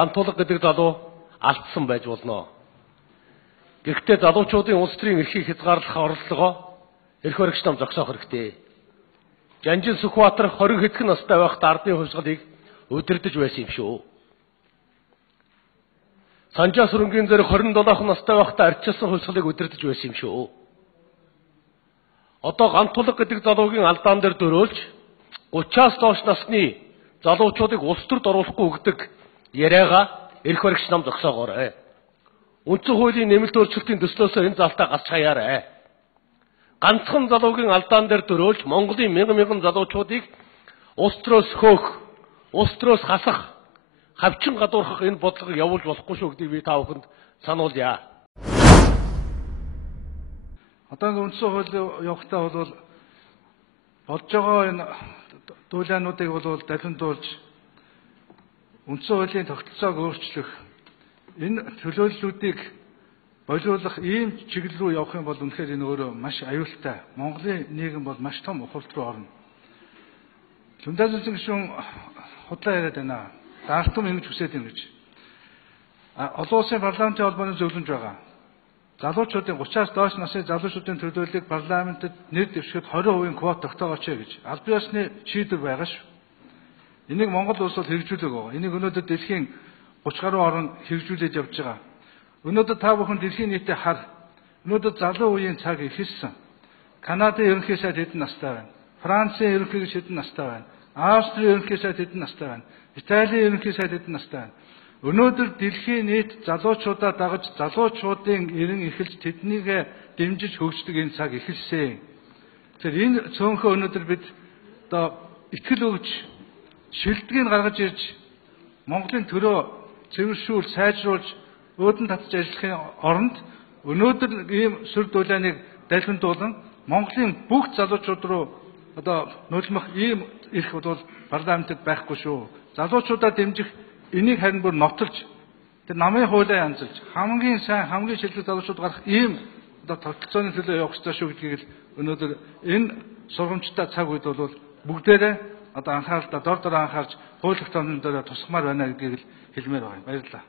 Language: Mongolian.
Гантулга гэдэг залуу алдсан байж болно. Гэхдээ залуучуудын улс төрийн эрхийг хязгаарлах орлогоо эрх баригч нам зогсоох хэрэгтэй. Жанжин Сүхбаатар 20 хэдхэн настай байхдаа ардын хувьсгалыг удирдах байсан юм шүү. Санжаа сүрэнгийн зэрэг 27 настай байхдаа арчилсан хувьсгалыг удирдах байсан юм шүү. Одоо Гантулга гэдэг залуугийн алдаан дээр дөрөөлж 30-аас доош насны залуучуудыг улс төрд оруулахгүй өгдөг яриагаа эрх баригч нам зогсоогоорой. Үндсэн хуулийн нэмэлт өөрчлөлтийн төслөөсөө энэ залтаа гасч хаяарай. Ганцхан залуугийн алдаан дээр дөрөөлж Монголын мянган залуучуудыг улс төрөөс хөөх, улс төрөөс хасах, хавчин гадуурхах энэ бодлогыг явуулж болохгүй шүү гэдгийг би та бүхэнд сануулъя. Одоо үндсэн хууль явахтаа бол болж байгаа энэ дуулаануудыг бол дахиндуулж үндсэн хуулийн тогтолцоог өөрчлөх энэ төлөөллүүдийг болиулах ийм чиглэл рүү явах юм бол үнэхээр энэ өөрөө маш аюултай. Монголын нийгэм бол маш том ухалт руу орно. Зундай зүсэг гишүүн худлаа яриад байна. Даалтан ингэж хүсээд юм гэж. Олон улсын парламентын холбооны зөвлөмж байгаа. Залуучуудын 30-аас доош насны залуучуудын төлөөллийг парламентод нэр дэвшгэд 20% квот тогтоогооч гэж аль биесны шийдвэр байгаа шүү. Энийг Монгол улс бол хэрэгжүүлэх байгаа. Энийг өнөөдөр дэлхийн 30 гаруй орн хэрэгжүүлээд явж байгаа. Өнөөдөр та бүхэн дэлхийн нийтэд хар. Өнөөдөр залуу үеийн цаг ихэлсэн. Канадын ерөнхий сайд хэдэн настай байна? Францын ерөнхий сайд хэдэн настай байна? Австрийн ерөнхий сайд хэдэн настай байна? Италийн ерөнхий сайд хэдэн настай байна? Өнөөдөр дэлхийн нийт залуучуудаа дагаж залуучуудын эрен эхэлж тэднийг дэмжиж хөгждөг энэ цаг эхэлсэн. Тэгэхээр энэ цөөнхөө өнөөдөр бид одоо итгэл өгж шилдгийг гаргаж ирж Монголын төрөө цэвэршүүл сайжруулж өөдөн татж ажиллахын оронд өнөөдөр ийм сүр дулааныг дахиндуулан Монголын бүх залуучууд руу одоо нулимх ийм эрх бол парламентд байхгүй шүү. Залуучуудаа дэмжих энийг харин бүр нотолж тэр намын хуулиа янзалж хамгийн сайн хамгийн шилдэг залуучууд гарах ийм одоо тогтолцооны төлөө явах ёстой шүү гэдгийг өнөөдөр энэ сургамжтай цаг үед бол бүгдээрээ одоо анхааралтай дор анхаарч хууль тогтоомжтой тусахмаар байна гэдгийг хэлмээр байна. Баярлалаа.